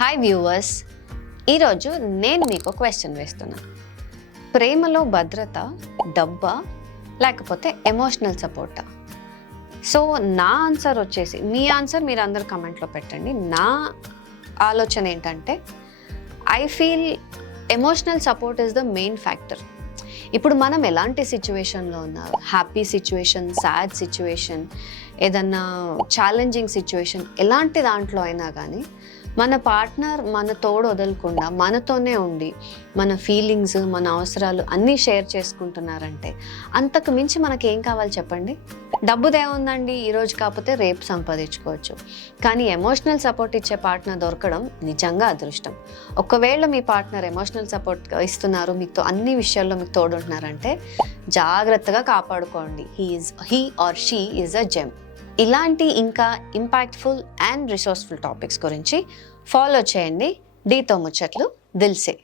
Hi viewers, ఈరోజు నేను మీకు క్వశ్చన్ వేస్తున్నా. ప్రేమలో భద్రత డబ్బా లేకపోతే ఎమోషనల్ సపోర్టా? సో నా ఆన్సర్ వచ్చేసి, మీ ఆన్సర్ మీరు అందరు కమెంట్లో పెట్టండి. నా ఆలోచన ఏంటంటే, I feel emotional support is the main factor. ఇప్పుడు మనం ఎలాంటి సిచ్యువేషన్లో ఉన్నా, హ్యాపీ సిచ్యువేషన్, సాడ్ సిచ్యువేషన్, ఏదన్నా ఛాలెంజింగ్ సిచ్యువేషన్, ఎలాంటి దాంట్లో అయినా కానీ మన పార్ట్నర్ మన తోడు వదలకుండా మనతోనే ఉండి మన ఫీలింగ్స్, మన అవసరాలు అన్నీ షేర్ చేసుకుంటున్నారంటే అంతకు మించి మనకేం కావాలి చెప్పండి? డబ్బుదేముందండి, ఈరోజు కాకపోతే రేపు సంపాదించుకోవచ్చు. కానీ ఎమోషనల్ సపోర్ట్ ఇచ్చే పార్ట్నర్ దొరకడం నిజంగా అదృష్టం. ఒకవేళ మీ పార్ట్నర్ ఎమోషనల్ సపోర్ట్ ఇస్తున్నారు, మీతో అన్ని విషయాల్లో మీకు తోడుంటున్నారంటే జాగ్రత్తగా కాపాడుకోండి. He or she is a gem. ఇలాంటి ఇంకా ఇంపాక్ట్ఫుల్ అండ్ రిసోర్స్ఫుల్ టాపిక్స్ గురించి ఫాలో చేయండి. డీతో ముచ్చట్లు దిల్సే.